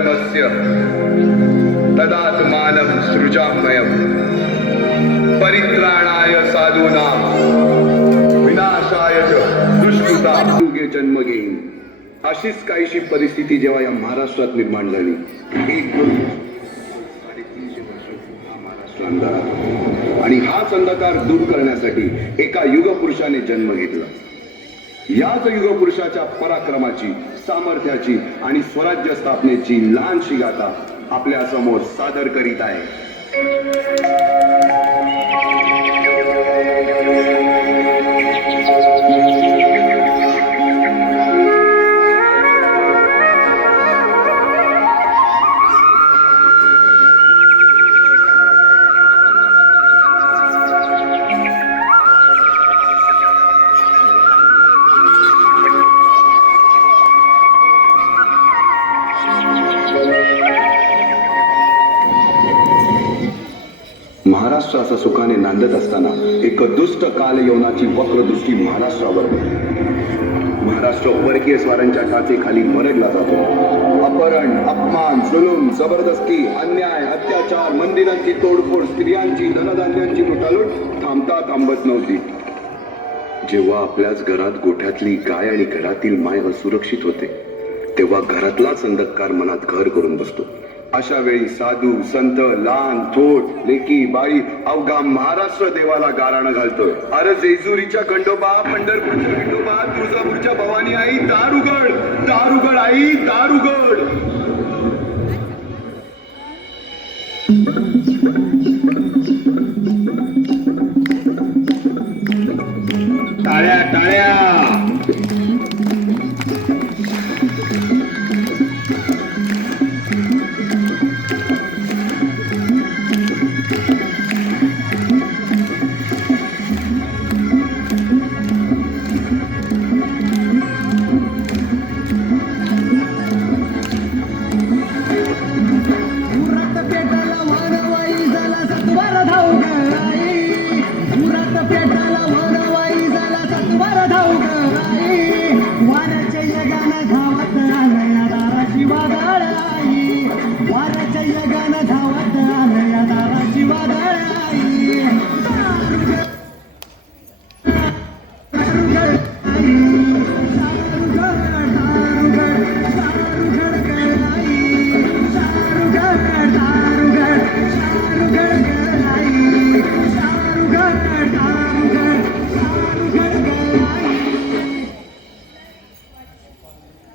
धर्मस्य तदात्मानं सृजाम्यहं परित्राणाय साधूनां विनाशाय च दुष्कृतां युगे जन्म घेईन. अशीच काहीशी परिस्थिती जेव्हा या महाराष्ट्रात निर्माण झाली, एक 350 वर्ष हा महाराष्ट्र अंधारात, आणि हाच अंधकार दूर करण्यासाठी एका युगपुरुषाने जन्म घेतला. याच युगपुरुषाच्या पराक्रमाची, सामर्थ्याची आणि स्वराज्य स्थापनेची लहानशी गाथा आपल्या समोर सादर करीत आहे. महाराष्ट्र असं सुखाने नांदत असताना एक दुष्ट कालयवनाची वक्रदृष्टी महाराष्ट्रावर. महाराष्ट्र परकीय स्वारांच्या टाचेखाली मरगला जातो. अपहरण, अपमान, जुलूम, जबरदस्ती, अन्याय, अत्याचार, मंदिरांची तोडफोड, स्त्रियांची, धनधान्यांची लुटालूट थांबत नव्हती. जेव्हा आपल्याच घरात गोठ्यातली गाय आणि घरातील माय असुरक्षित होते, तेव्हा घरातलाच अंधकार मनात घर करून बसतो. अशा वेळी साधू, संत, लहान, थोर, लेकी, बाई, अवघा महाराष्ट्र देवाला गाराणं घालतोय. अरे जेजुरीच्या खंडोबा, पंढरपूरच्या खंडोबा, तुळजापूरच्या भवानी आई, दार उघड, दार उघड आई, दार उघड. टाळ्या टाळ्या.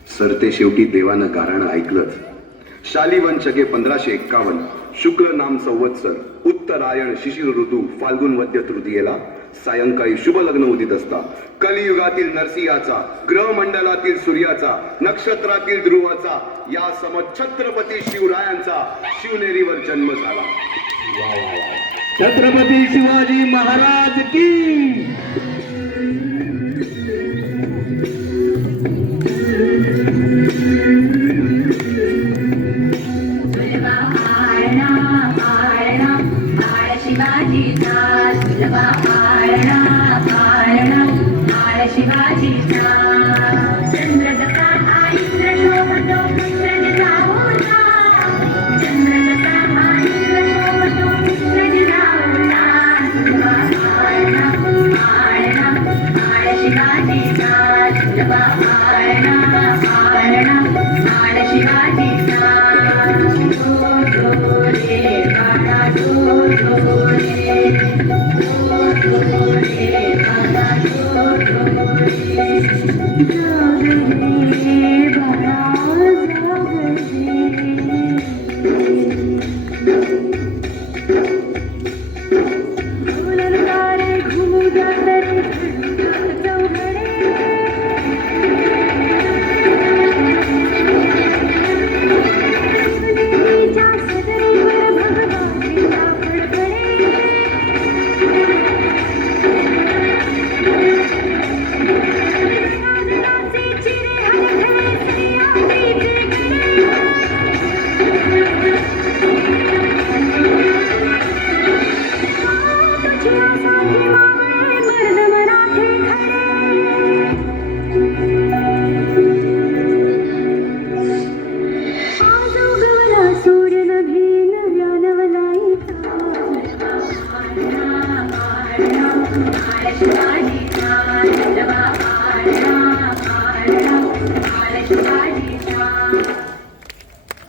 सरते शेवटी देवानं गाराणं ऐकलंच. शालिवन शके 1551 शुक्ल नाम संवत्सर, उत्तरायण शिशिर ऋतू, फाल्गुन वद्य तृतीयेला सायंकाळी शुभ लग्न उदित असता कलियुगातील नरसिंहाचा, ग्रहमंडलातील सूर्याचा, नक्षत्रातील ध्रुवाचा, या छत्रपती शिवरायांचा शिवनेरीवर जन्म झाला. छत्रपती शिवाजी महाराज की.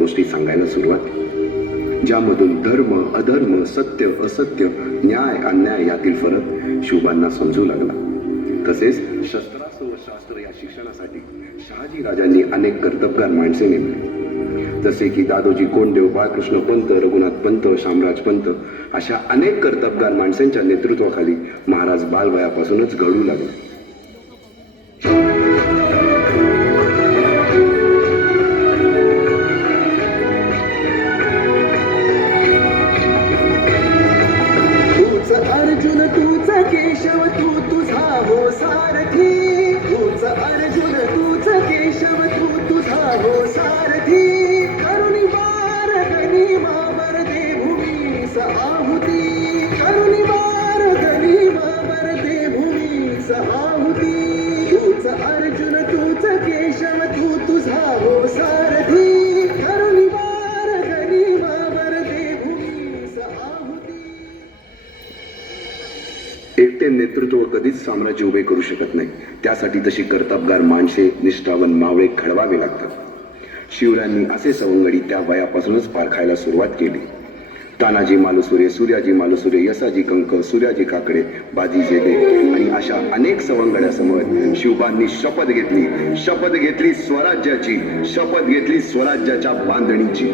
गोष्टी सांगायला सुरुवात केली, ज्यामधून धर्म अधर्म सत्य असत्य न्याय अन्याय यातील फरक शिवबांना समजू लागला. तसेच शस्त्रास्त्र व शास्त्र या शिक्षणासाठी शहाजी राजांनी अनेक कर्तबगार माणसे नेमली, जसे की दादोजी कोंडदेव, बाळकृष्ण पंत, रघुनाथ पंत, शामराज पंत अशा अनेक कर्तबगार माणसांच्या नेतृत्वाखाली महाराज बालवयापासूनच घडू लागले. तूच अर्जुन तूच केशव तू तुझा हो सारथी, तूच अर्जुन तूच केशव तू तुझा हो सारथी, करुणी बारगणी मावर दे भूमीस आहुती, करुणी बारगणी मावर दे भूमीस आहुती, तूच अर्जुन तूच केशव तू तुझा हो सारथी, करुणी बारगणी मावर दे भूमीस आहुती. एकटे नेतृत्व कधीच साम्राज्य उभे करू शकत नाही. त्यासाठी तशी कर्तबगार माणसे निष्ठावन मावळे घडवावे लागतात. शिवरायांनी असे सवंगडी त्या वयापासूनच पारखायला सुरुवात केली. तानाजी मालुसुरे, सूर्याजी मालुसुरे, यसाजी कंक, सूर्याजी काकडे, बाजी जेदे आणि अशा अनेक सवंगड्यासमोर शिवबांनी शपथ घेतली स्वराज्याची, शपथ घेतली स्वराज्याच्या बांधणीची.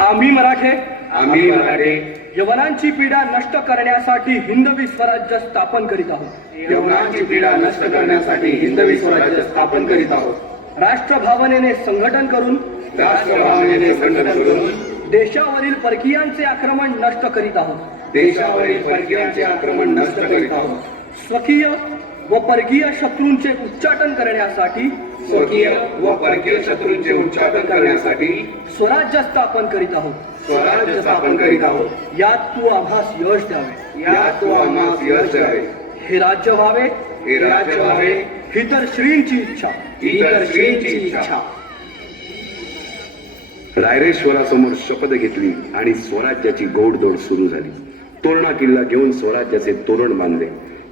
आम्ही मराठे यवनांची पीडा नष्ट करण्यासाठी हिंदवी स्वराज्य स्थापन करीत आहोत. यवनांची पीडा नष्ट करण्यासाठी हिंदवी स्वराज्य स्थापन करीत आहोत. राष्ट्रभावनेने संघटन करून राष्ट्रभावनेने संघटन करून देशावरील परकीयांचे आक्रमण नष्ट करीत आहोत. देशावरील परकीयांचे आक्रमण नष्ट करीत आहोत. स्वकीय व परकीय शत्रूंचे उच्चाटन करण्यासाठी स्वकीय व परकीय शत्रूंचे उच्चाटन करण्यासाठी स्वराज्य स्थापन करीत आहोत. स्वराज्य स्थापन करीत आहोत. यात तू आम्हास यश द्यावे. यात तू आम्हास यश द्यावे. हे राज्य व्हावे, हे राज्य व्हावे ही तर श्रींची इच्छा. इतर श्रींची इच्छा. रायरेश्वरासमोर शपथ घेतली आणि स्वराज्याची गोडदोड सुरू झाली. तोरणा किल्ला घेऊन स्वराज्याचे तोरण बांधले.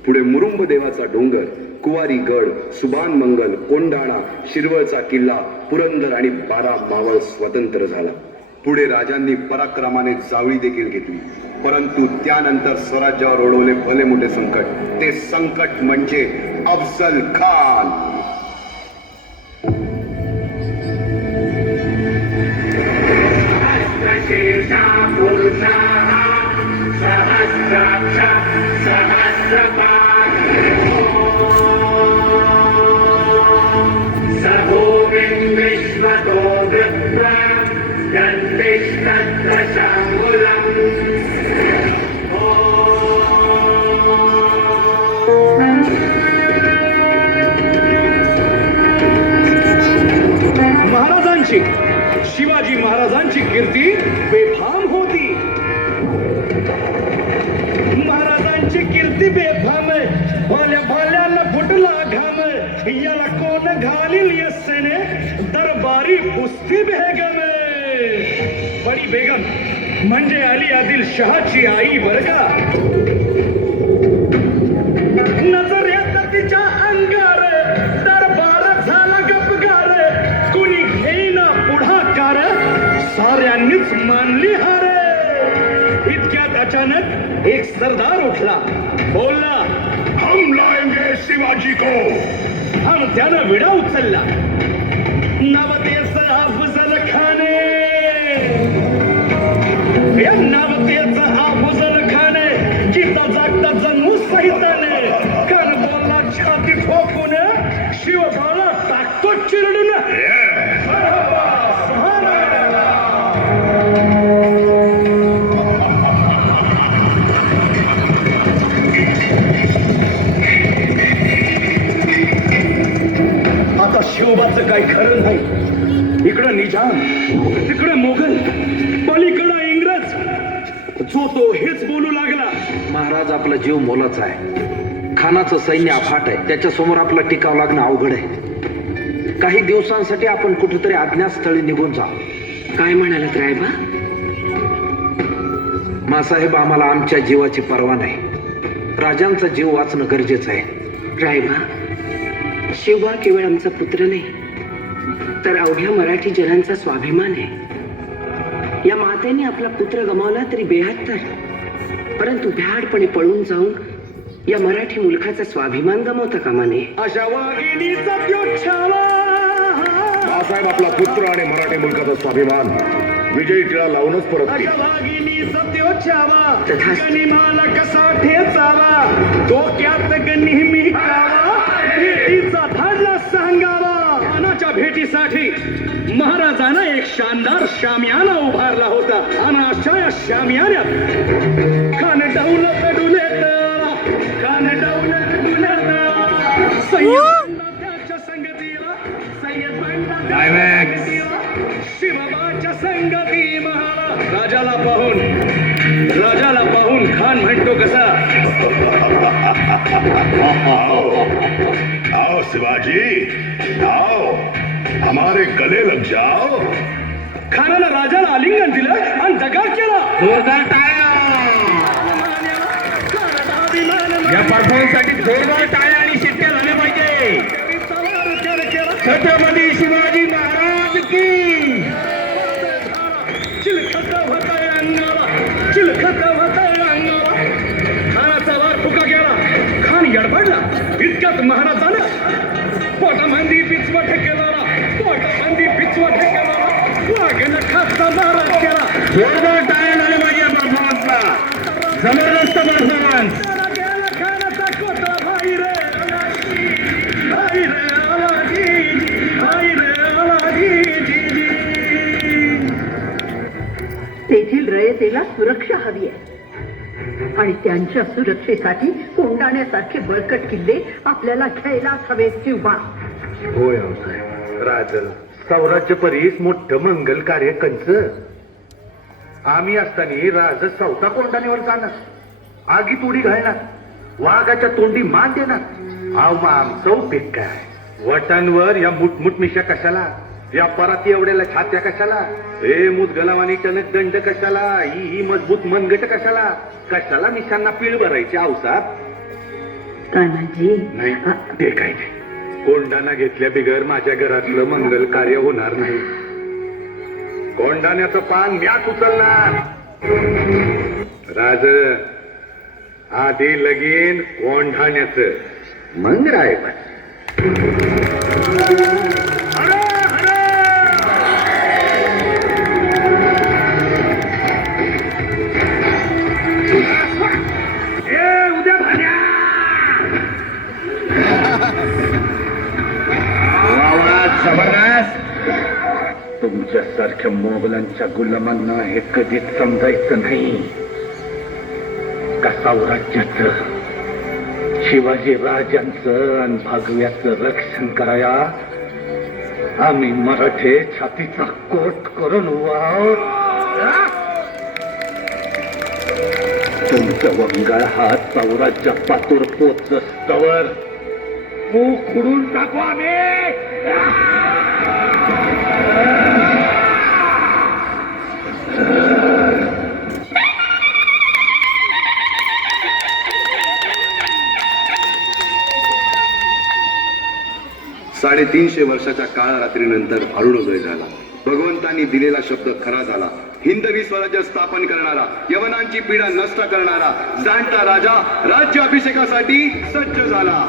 पुढे मुरुंब देवाचा डोंगर, कुवारी गड, सुभान मंगल, कोंढाणा, शिरवळचा किल्ला, पुरंदर आणि 12 मावळ स्वतंत्र झाला. पुढे राजांनी पराक्रमाने जावळी देखील घेतली. परंतु त्यानंतर स्वराज्यावर ओढवले भले मोठे संकट. ते संकट म्हणजे अफजल खान. महाराजांची, शिवाजी महाराजांची कीर्ती बेफाम होती. महाराजांची कीर्ती बेफाम, भल्या भल्याला फुटला घाम, याला कोण घालील यस्सेने दरबारी कुस्ती बेगम. बडी बेगम म्हणजे अली आदिल शहाची आई बर का. नजर येत तिच्या अंगार, दरबार झाला गपगार, कुणी घेईना पुढाकार, साऱ्यांनीच मानली हार. इतक्यात अचानक एक सरदार उठला, बोलला, हम लाएंगे शिवाजी को. हम त्यानं विडा उचलला. नाव त्याचं अफजल खान. या नाव त्याचं अफजल खान. जिता जागता जन्मू सहिताने. कान बोलला छाती ठोकून, शिवबाला टाकतो चिरडून. आता शिवबाचं काही खरं नाही. इकडं निजाम, तिकडं मोगल, पलीकडं इंग्रज. जो तो हेच बोलू लागला. महाराज, आपला जीव मोलाचा आहे. खानाचं सैन्य अफाट आहे. त्याच्यासमोर आपला टिकाव लागणं अवघड आहे. काही दिवसांसाठी आपण कुठेतरी अज्ञातस्थळी निघून जाऊ. काय म्हणालात रायबा? मासाहेब, आम्हाला आमच्या जीवाची पर्वा नाही. राजांचा जीव वाचणं गरजेचं आहे. रायबा, शिवबा केवळ आमचा पुत्र नाही, तर अवघ्या मराठी जनांचा स्वाभिमान आहे. या मातेने आपला पुत्र गमावला तरी बेहत्तर, परंतु भ्याडपणे पळून जाऊन या मराठी मुलखाचा स्वाभिमान गमावता कामा नये. अशा वाघिणीचा त्यो छावा. बाळासाहेब, आपला पुत्र आणि मराठी मुलकाचा स्वाभिमान विजयी टिळा लावूनच परत अशा वाघिणीचा त्यो छावा. तथास्तु. गनिमाला कसा ठेचावा, डोक्यात नेहमी कावा, भेटीचा धाडला सांगावा. खानाच्या भेटीसाठी महाराजांना एक शानदार शामियाना उभारला होता. आणि अशा या शामियान्यात खान डौलत डुलेत, खान डौलत डुलेत. सय्यद त्याच्या संगतीला, सय्यद बंडा शिवबाच्या संगती महाराज. राजाला पाहून खान म्हणतो कसा, आओ शिवाजी, आओ, हमारे गले लग जाओ. खानानं राजाला आलिंगन दिलं आणि दगाड केला. जोरदार टाळ्या. या परफॉर्मन्ससाठी जोरदार टाळ्या आणि शिट्ट्या झाल्या पाहिजे. छत्रपती शिवाजी महाराज की. चिलखत होता अंगाला, चिलखत होता अंगाला. खानाचा वार फुका गेला. खान यडबडला. इतक्यात महाराजानं पोटामंदी पिचवा ठेकेला, पोटामंदी पिचवा ठेकेला. वाघानं खासचा महाराज केला. जोरदार टाळ्या झाल्या पाहिजे या परफॉर्मन्सला. जबरदस्त परफॉर्मन्स. खानाचा कोटा भाई रे, भाई रे, भाई रे, तेथील रयतेला सुरक्षा हवी आहे आणि त्यांच्या सुरक्षेसाठी कोंडाण्यासारखे बळकट किल्ले आपल्याला घ्यायलाच हवे. शिवबा, होय साहेब. राज सौराज्य परीस मोठं मंगल कार्य कंच. आम्ही असताना राज चौथा कोंडाणीवर जाणार, आगीत उडी घालणार, वाघाच्या तोंडी मान देणार. अहो आमचं उपयोग काय? वटांवर या मुठमुठ मिशा कशाला? व्यापारात एवढ्याला छात्या कशाला? हे मुदगलावानी टणक दंड कशाला? ही मजबूत मनगट कशाला? कशाला मिशांना पीळ भरायची अवसात? तानाजी, नाही ते काय नाही. कोंडाणा घेतल्या बिगर माझ्या घरातलं मंगल कार्य होणार नाही. कोंडाण्याचं पान म्याच उचलणार. राज, आधी लगीन कोंढाण्याचं, मग रायबा. तुमच्यासारख्या मोगलांच्या गुलामांना हे कधीच समजायचं नाही का साम्राज्याचं, शिवाजी राजांचं आणि भगव्याचं रक्षण कराया आम्ही मराठे छातीचा कोट करून उभा आहोत. तुमचा वंगाळ हा साम्राज्या पातूर पोचस्तवर खुडून टाकू आम्ही. साडेतीनशे वर्षाच्या काळरात्रीनंतर अरुणोदय झाला. भगवंतांनी दिलेला शब्द खरा झाला. हिंदवी स्वराज्य स्थापन करणारा, यवनांची पीडा नष्ट करणारा जाणता राजा राज्याभिषेकासाठी सज्ज झाला.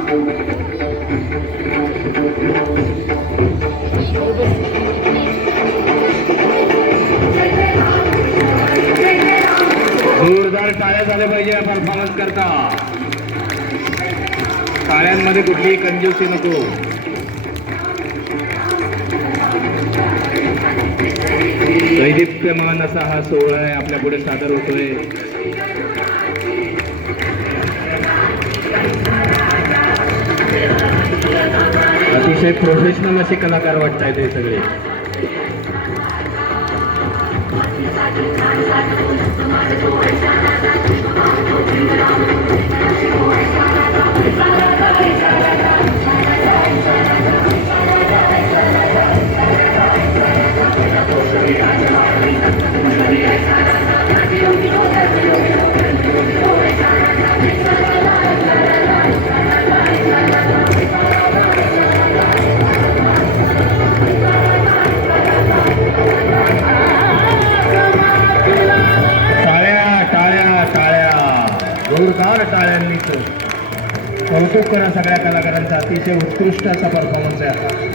जोरदार टाळ्या झाल्या पाहिजे या परफॉर्मन्स करता. टाळ्यांमध्ये कुठलीही कंजूसी नको. दैदिप्यमान असा हा सोहळा आहे आपल्या पुढे सादर होतोय. अतिशय प्रोफेशनल असे कलाकार वाटतायत हे सगळे. जोरदार टाळ्यांनीच कौतुक करा सगळ्या कलाकारांचा. अतिशय उत्कृष्ट असा परफॉर्मन्स आहे.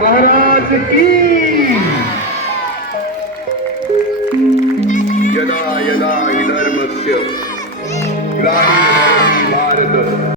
महाराज की